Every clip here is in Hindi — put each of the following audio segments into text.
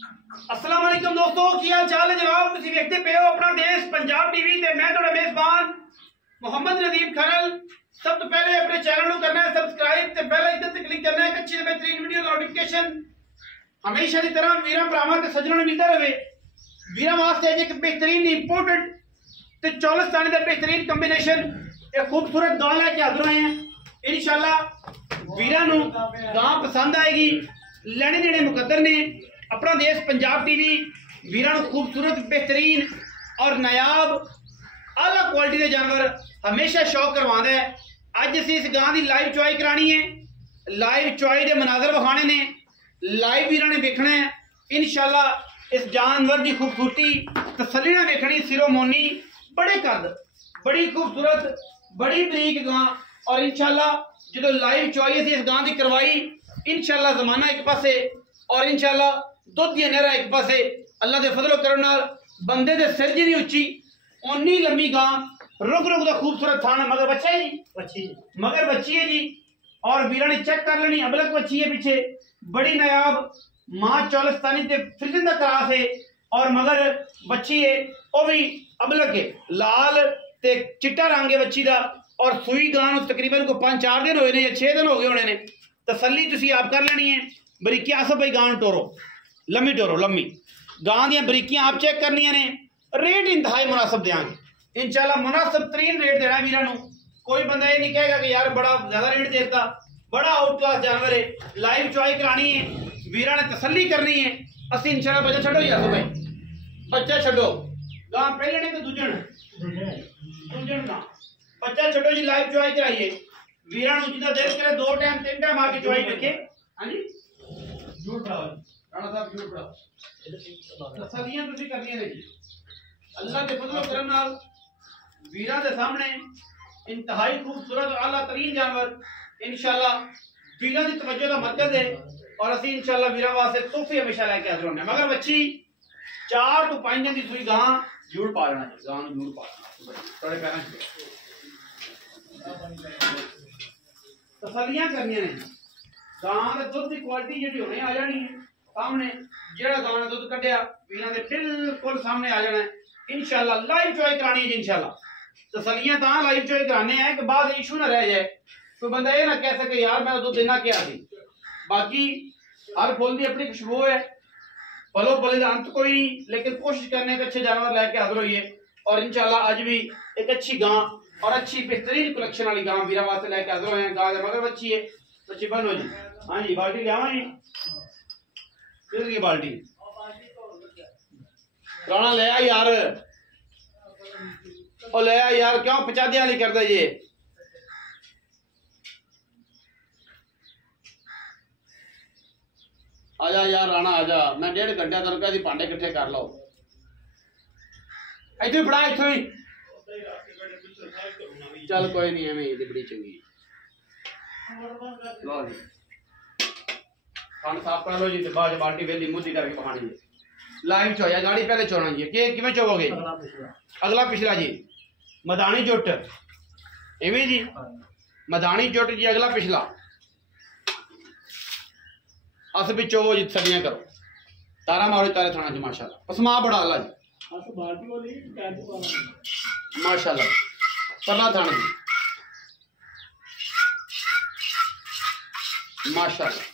अस्सलाम वालेकुम दोस्तों, की हाल चाल है जनाब। तुम देखते पे हो अपना देश पंजाब टीवी ते मैं थोड़ा मेजबान मोहम्मद नदीम खरल। सब तो पहले अपने चैनल को करना है सब्सक्राइब ते बेल आइकन ते क्लिक करना है। एक अच्छी बेहतरीन वीडियो नोटिफिकेशन हमेशा की तरह वीरा भरावां ते सज्जनों ने मिलता रहे। वीरा वास्ते एक बेहतरीन इंपोर्टेड ते चौलस्तानी का बेहतरीन कॉम्बिनेशन एक खूबसूरत गां लेके हाजिर होए हैं। इंशाल्लाह वीरा नूं गां पसंद आएगी। लेने देने मुकद्दर ने। अपना देश पंजाब टीवी वीरा खूबसूरत बेहतरीन और नायाब आला क्वालिटी के जानवर हमेशा शौक करवांदा है। अज असीं इस गां की लाइव चुआई करानी है। लाइव चुआई के मनाजर विखाने ने, लाइव वीरा ने देखना है। इंशाल्लाह इस जानवर की खूबसूरती तसल्ली ना देखनी। सिरोमोनी बड़े कद, बड़ी खूबसूरत, बड़ी बरीक गां। और इंशाल्लाह जो लाइव चुआई असीं इस गां की करवाई, इंशाल्लाह जमाना एक पासे और इंशाल्लाह दुध दी नहरा एक पासे। अल्लाह के फजलो करम नाल बंदे दे सिर जिनी उच्ची ओनी लंबी गां, रुग रुग दा खूबसूरत थान। मगर बच्चा है जी, बच्ची मगर बच्ची है जी। और वीरा ने चेक कर लेनी, अबलक बच्ची है पीछे, बड़ी नायाब मां चौलस्तानी ते फ्रिजन दा क्रास है। और मगर बच्ची है वो भी अबलक है, लाल ते चिट्टा रंग है बच्ची दा। और सुई गां तकरीबन को 5-4 दिन होए ने या 6 दिन हो गए होने ने। तसल्ली तुसीं आप कर लेनी है। बरीकियां आसो भाई गां टोरो लम्मी टोरो लम्मी गां दी बरीकियां आप चेक करनियां ने। रेट इंतहाई मुनासिब देंगे इंशाल्लाह। मुनासिब तरीन रेट देना वीरा नूं। कोई बंदा ये नहीं कहेगा कि यार बड़ा ज्यादा रेट देता। बड़ा आउट क्लास जानवर है। लाइव चुआई करानी है, वीरा ने तसल्ली करनी है। असि इंशाल्लाह बच्चा छड्डो यार भाई, बच्चा छड्डो। गां पहले ने तो दूजन गां बच्चा छड्डो जी। लाइव चुआई कराइए वीरा नूं जिदा दिल करे 2 टाइम 3 टाइम आके चुआई रखे। हां जी झूठ पड़ाओ राणा साहब, झूठ पड़ाओ। तसल्लियां तुसीं करनियां ने जी। अल्लाह के फजलो करम नाल वीरा दे सामने इंतहाई खूबसूरत और आला तरीन जानवर इंशाल्लाह वीरा दी तवज्जो दा मरकज है। और असीं इंशाल्लाह वीरा वास्ते तोहफे हमेशा लेके हाजिर होने। मगर बच्ची 4 तो 5 दिन दी सुई गां जूड़ पा लेना है। गां नूं जूड़ पा लेना थोड़े पैरां च। तसल्लियां करनियां ने। गां दे दुध दी क्वालिटी जेहड़ी होने आ जानी है सामने। जेड़ा गां ने दुध कढ़िया वीरा दे बिल्कुल सामने आ जाना है इंशाल्लाह। लाइव चुआई करानी है इंशाल्लाह। तसल्लियां तां लाइव चुआई कराने हैं कि बाद इशू ना रह जाए, कोई बंदा ये ना कह सके यार मैं दुध देना क्या थी। बाकी हर फुल की अपनी खुशबू है, पलो पले का अंत कोई। लेकिन कोशिश करने के अच्छे जानवर लेके हाजिर होइए। और इंशाल्लाह अज भी एक अच्छी गां और अच्छी बेहतरीन कलेक्शन वाली गां वीरा वास्ते लेके हाजिर होए हैं। गां दे मगर बच्ची है, बच्ची बंद हो जी। हाँ जी बाल्टी ले आवा जी, किधर की बाल्टी राणा ले आ यार, ओ ले आ यार, क्यों पचादिया नहीं करता ये। आजा यार राणा आजा, मैं 1.5 घंटे तेन कहा भांडे इकट्ठे कर लो। इथों बड़ा इथों ही चल कोई नहीं, एवं ये बड़ी चंगी। लो जी खान साफ कर लो जी। बाद बाल्टी वेली मुद्दी करके पकानी है। लाइव चोया गाड़ी पहले चोना जी। किवें चोवोगे? अगला पिछला जी। मदानी जुट इवें जी, मदानी जुट जी, अगला पिछला। अस भी चोवो जी, सदियां करो, तारा मारो तारे थाना जी। माशाल्लाह पसमा बड़ा अगला जी, माशाल्लाह परला थाना जी, माशाल्लाह।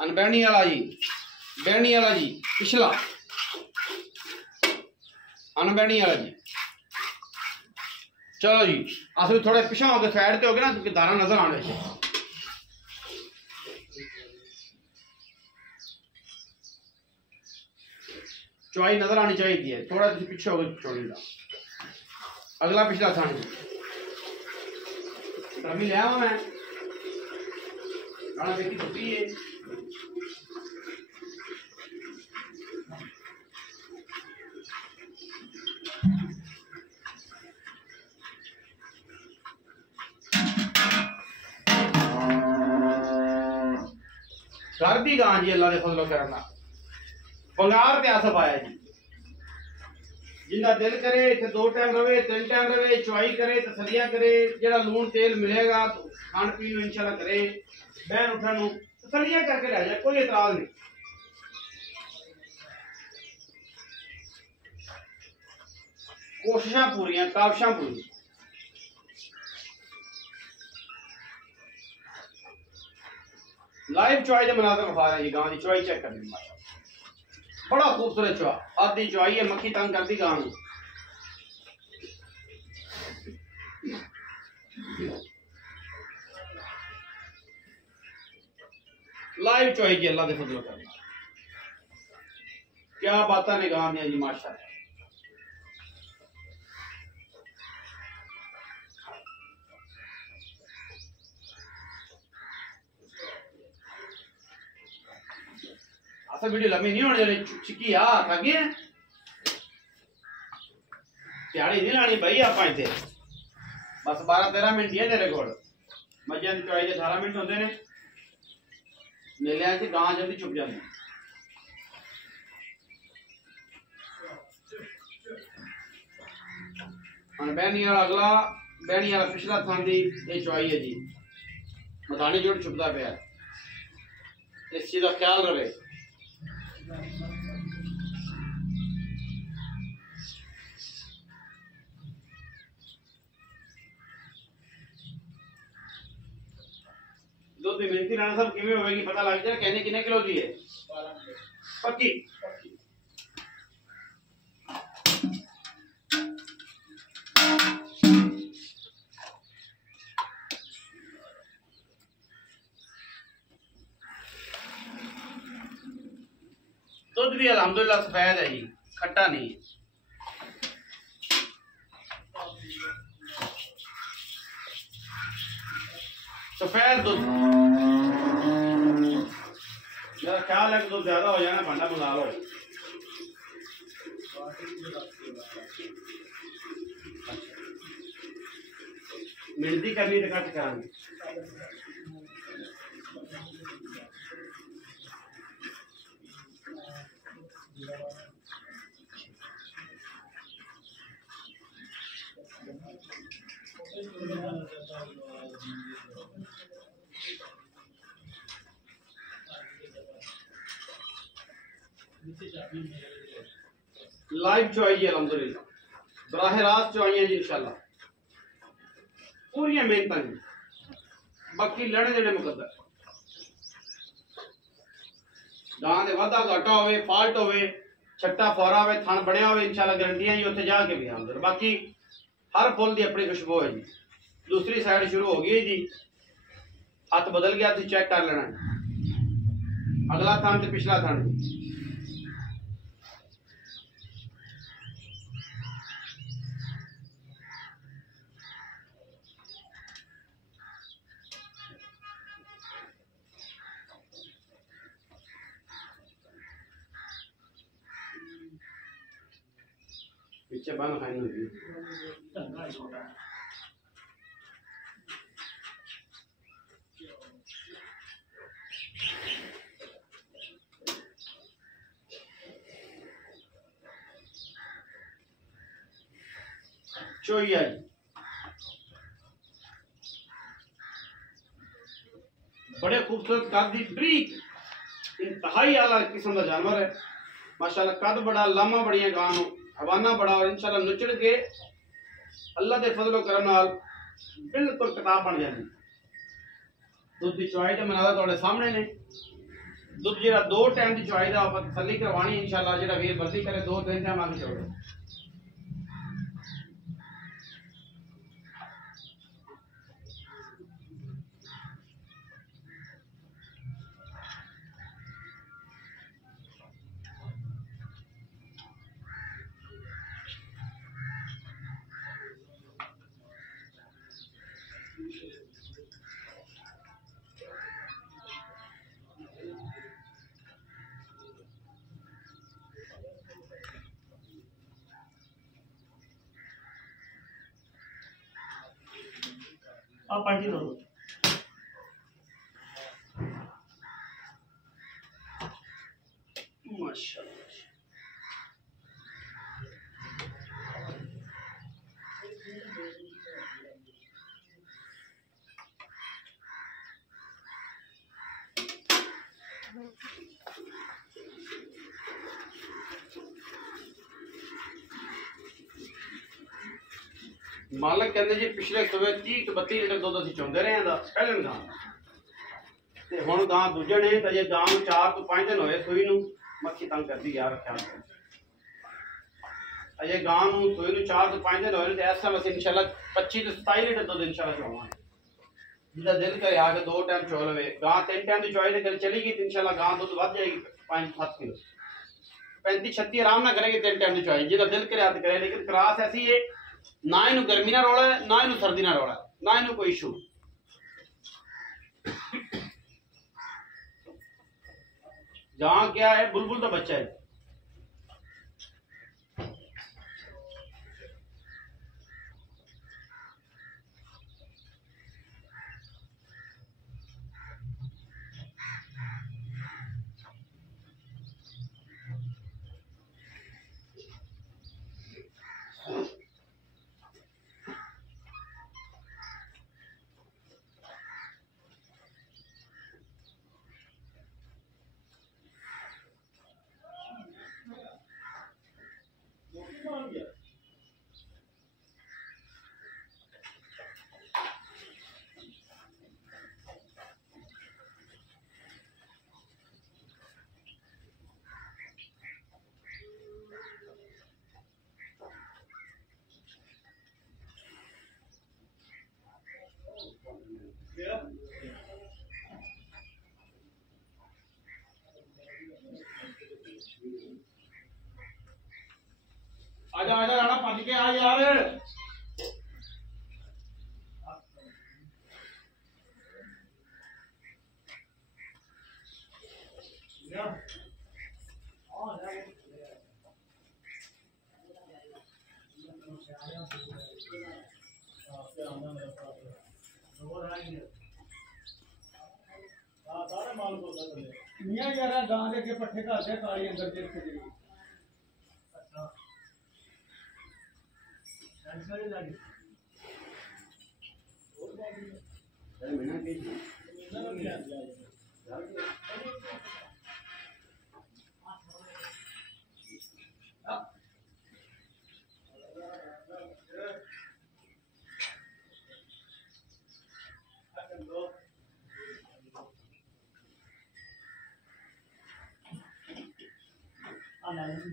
अनबैनी वाला जी, बैनी वाला जी, पिछला अनबैनी वाला जी। चलो जी अस भी थोड़े पिछा हो गए, साइड पे हो गए ना, क्योंकि दारा नजर आने चाहिए। चौई नजर आनी चाहिए, थोड़ा पीछे हो गए चौड़ी का। अगला पिछला थान जी रमी ले आवा मैं राणा देखी टुटी है। घर भी गां जी अल्लाह के फजलो करम नाल बंगार ते आसफ आया जी। जिंदा दिल करे इतने 2 टाइम रवे, 3 टाइम रवे, चुआई करे, तसलियां करे। जेड़ा लून तेल मिलेगा तो खान पीन इंशाल्लाह करे, बहन उठन तसलियां करके लै जाए, कोई एतराज नहीं। कोशिशां पूरियां, काविशां पूरी। लाइव चुआई के मनाजर बखा रहे हैं जी। गांव की चुआई चेक करनी, बड़ा खूबसूरत चुआ, आधी चुआई है, मक्खी तंग करती गांव। लाइव चुआई की अल्लाह के फजल करना, क्या बातें ने गांव दियां जी माशाअल्लाह। वीडियो लंबी नहीं होने देनी, चिक्की आ थकी है, दिहाड़ी नहीं लानी भाई आप इतने, बस 12-13 मिनट ही है तेरे को। मझियां की चुआई के 18 मिनट होते हैं, मेलियां की गां जल्दी चुप जाती। बैनी वाला अगला, बैनी वाला पिछला थान की ये चुआई है जी। मथानी जोड़ छुपता पाया, इस चीज का ख्याल रहे। दूध की मिलती राणा साहब किमें होगी पता लग जाए, कहने कितने किलो दी है पक्की। दूध भी अल्हम्दुलिल्लाह सफेद है जी, खट्टा नहीं है। सफेद दूध, मेरा ख्याल है कि दूध ज्यादा हो जाए ना भांडा मंगा लो। मिलती करनी तो कट करानी। लाइव चुआई अल्हम्दुलिल्लाह, बराह रास्त चुआइयां जी इंशाल्लाह, पूरी मेहनत, बाकी लड़े देने मुकद्दर। गां दे वादा घाटा होवे, फॉल्ट होवे, छट्टा फौरा होवे, थान बड़िया होवे, इंशाल्लाह गारंटियां ही उत्थे जाके भी आंदर। बाकी हर फुल की अपनी खुशबू है जी। दूसरी साइड शुरू हो गई जी, हाथ बदल गया तो चेक कर लेना, अगला थान ते पिछला थान। पीछे बन खाई हुई चोइया जी, बड़े खूबसूरत कद की ब्रीक, इंतहाई आला किस्म का जानवर है माशाल्लाह। कद बड़ा, लामा बड़िया गां, हवाना बड़ा, और इंशाल्लाह नुचड़ के अल्लाह के फजलो करम नाल बिल्कुल किताब बन जाती। दुध की चुआई तो मनादा तुहाडे सामने ने। दुध जो 2 टाइम की चुआई का तसल्ली करवानी इंशाल्लाह, जो वीर बर्दी करे 2-3 टाइम आगे छोड़ो। आप पार्टी दो माशाल्लाह। मालिक कहते जी पिछले सूबे 30 तो 32 लीटर दुध असीं चोंदे रहे हैं पहले गां ते हुण गां दूजे ने ते जे गां 4 तो 5 दिन होए सूई नूं मक्खी तंग करदी यार ख्याल करो अजे गां नूं सूई नूं 4 तो 5 दिन होए ते इस समय असीं इंशाल्लाह 25 तो 27 लीटर दुध इंशाल्लाह चोवांगे जिदा दिल करे आके 2 टाइम चो लवे गां 3 टाइम दी चोई ते गल चली गई तो इंशाल्लाह गां दुध वध जाएगी 5-7 किलो 35-36 आराम ना करेगी 3 टाइम दी चोई जिदा दिल करे हाथ करे लेकिन क्रास ऐसी है ना इनू गर्मी ना रोला है ना इनू सर्दी ना रोला है ना इनू कोई इशू जहां क्या है बुलबुल का बच्चा है आजा आजा राणा भज के आ यार मियां यार गां दे अगे पट्ठे घर दे काली अंदर जेल से गई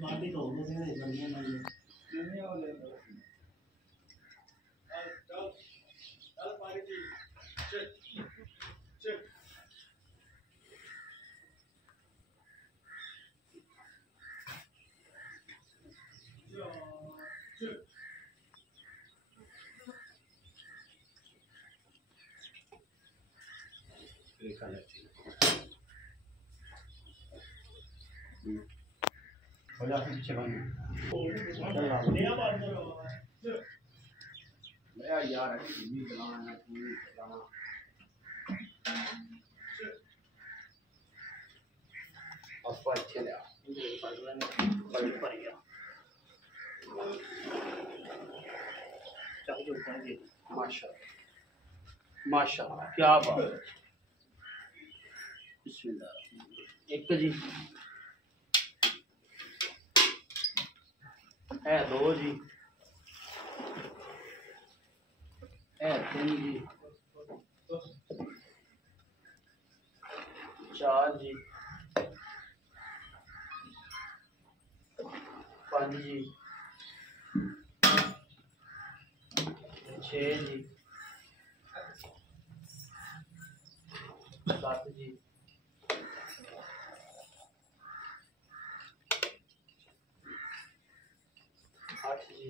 बाकी तो होंगे से गर्मियां नहीं है वाले चल चल पारी जी चल चल पीछे यार माशाल्लाह क्या बात बिस्मिल्लाह एक जी है 2 जी है 3 जी 4 जी 5 जी 6 जी 7 जी 8 जी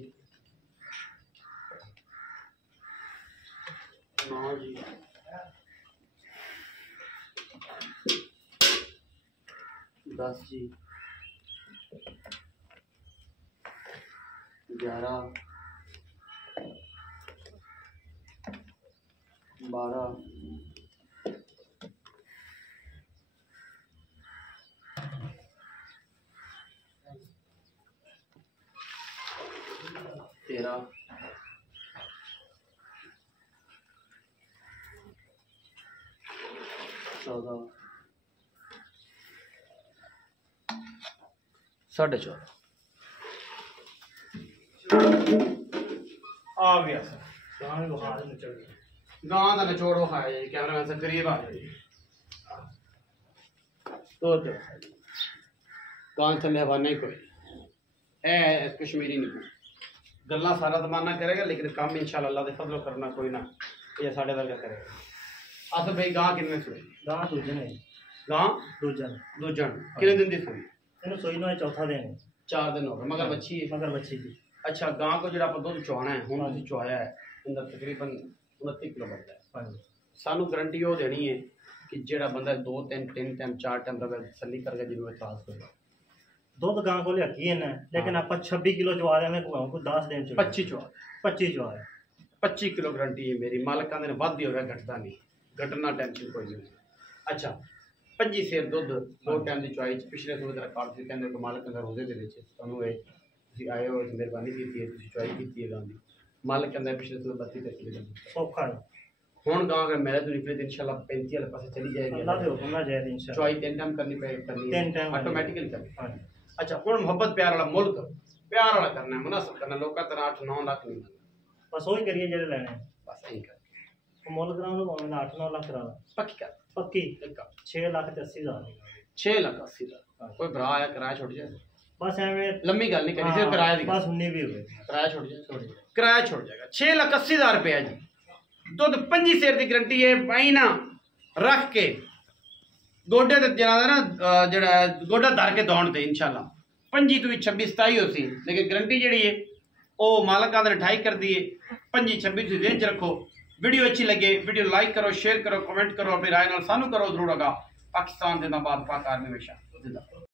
9 जी 10 जी 11 12 13 14 14.5 आ गया सर गां का निचोड़ विखाया जी कैमरामैन से करीब आ जाए तो गां थले हवाना ही कोई है कश्मीरी नहीं गल्ला सारा जमाना करेगा लेकिन काम इंशाल्लाह अल्लाह दे फजलो करना कोई ना ये साढ़े वर्गा करेगा। अस भाई गां कितने सुई गां दूजे ने गां दूजन कितने दिन दी सुई ਇਹਨੂੰ ਸੋਈ ਨੂੰ ਚੌਥਾ ਦਿਨ 4 दिन हो गए मगर बच्ची है ਮਗਰ ਬੱਚੀ ਦੀ। अच्छा गां को जो दुध चुआना है हूँ असं चुआया है अंदर तकरीबन 29 किलो बनता है ਹਾਂਜੀ सानू गारंटी वो देनी है कि जेड़ा बंदा 2 3 टाइम 4 टाइम रवे तसल्ली करके जिन्होंने इतराज करे ਦੁੱਧ ਗਾਂ ਕੋਲ ਹੱਕੀ ਹੈ ਨਾ ਲੇਕਿਨ ਆਪਾਂ 26 ਕਿਲੋ ਚਵਾ ਦੇਵੇਂ ਕੋਈ 10 ਦਿਨ ਚ 25 चुआ 25 ਚਵਾ 25 किलो गारंटी है मेरी मालिक ने वध ही हो रहा घटता नहीं घटना टेंशन कोई नहीं। अच्छा 25 सेर दुध 2 टाइम की चुआई पिछले सूबे का रिकॉर्ड से कहते कि मालिक अंदर रोजे के आए हो मेहरबानी की चुआई की गां की मालिक कहता पिछले सूबे 32 किलो ਸੌਖਾ ਹੈ हूँ गां अगर मेरे तो निकले तो इंशाल्लाह 35 वाले पास चली जाएगी ਅੱਲਾ ਦੇ ਹੁਕਮ ਨਾਲ ਜਾਇਦ इंशाल्लाह चुआई 3 टाइम करनी करनी 3 टाइम ऑटोमेटिकली करनी। ਹਾਂਜੀ अच्छा हूँ मोहब्बत प्यार वाला मुल्क प्यार वाला करना है मुनासिब करना लोगों तरह 8 9 लाख नहीं ਬਸ ਉਹੀ ਕਰੀਏ ਜਿਹੜੇ ਲੈਣੇ बस यही कर ਮੁੱਲ ਕਰਾਉਣ ਨੂੰ ਭਾਵੇਂ 8-9 ਲੱਖ ਕਰਾ ਲਾ पक्की कर ਪੱਕੀ 6 ਲੱਖ ਤੇ 80 ਹਜ਼ਾਰ 6 लाख 80 हज़ार कोई भरा आया किराया छुट जाए ਬਸ ਐਵੇਂ लंबी गल नहीं करी सिर्फ किराया दी ਬਸ 19 भी होवे किराया छुट जाए किराया छुट जाएगा 6,80,000 रुपया जी दुध 25 सेर की गारंटी है भाई ना रख के गोडे ते जना ना जड़ा गोडा धर के दौड़ ते इंशाल्लाह 25 तो 26 27 हो सी लेकिन गारंटी जड़ी है वो मालिक आदर 28 कर दी है 25 26 ध्यान च रखो। वीडियो अच्छी लगे वीडियो लाइक करो शेयर करो कमेंट करो अपनी राय नाल सानू करो जरूर आगा। पाकिस्तान जिंदाबाद पाक आर्मी हमेशा जिंदाबाद।